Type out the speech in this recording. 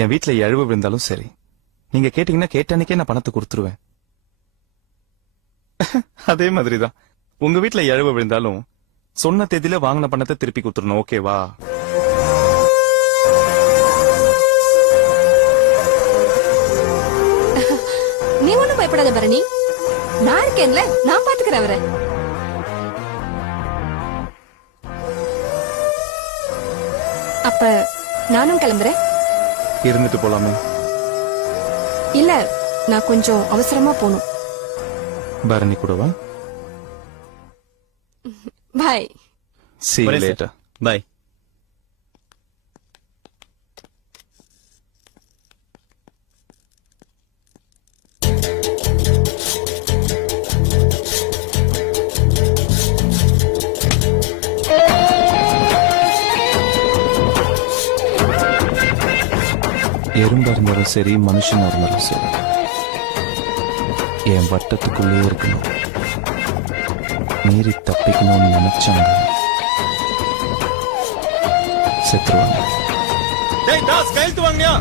என் வீட்டுல எழுவு விழுந்தாலும் சரி, நீங்க கேட்டீங்கன்னா கேட்ட அன்னைக்கே நான் பணத்தை கொடுத்துருவேன். அதே மாதிரிதான் உங்க வீட்டுல எழுவு விழுந்தாலும் சொன்ன தேதியில வாங்கின பணத்தை திருப்பி கொடுத்துடணும். ஓகேவா? நீ ஒண்ணும் பயப்படாத பரணி, நான் இருக்கேன்ல, நான் பாத்துக்கிறேன் அவரை. அப்ப நானும் கிளம்புறேன். இருந்துட்டு போலாமே. இல்ல, நான் கொஞ்சம் அவசரமா போகணும். பரணி கூடவா? பாய். See you later. பாய். எறும்பா இருந்தாலும் சரி, மனுஷனா இருந்தாலும் சரி, என் வட்டத்துக்குள்ளே இருக்கணும். மீறி தப்பிக்கணும்னு நினைச்சாங்க செத்துருவாங்க. கையெழுத்து வாங்கியா?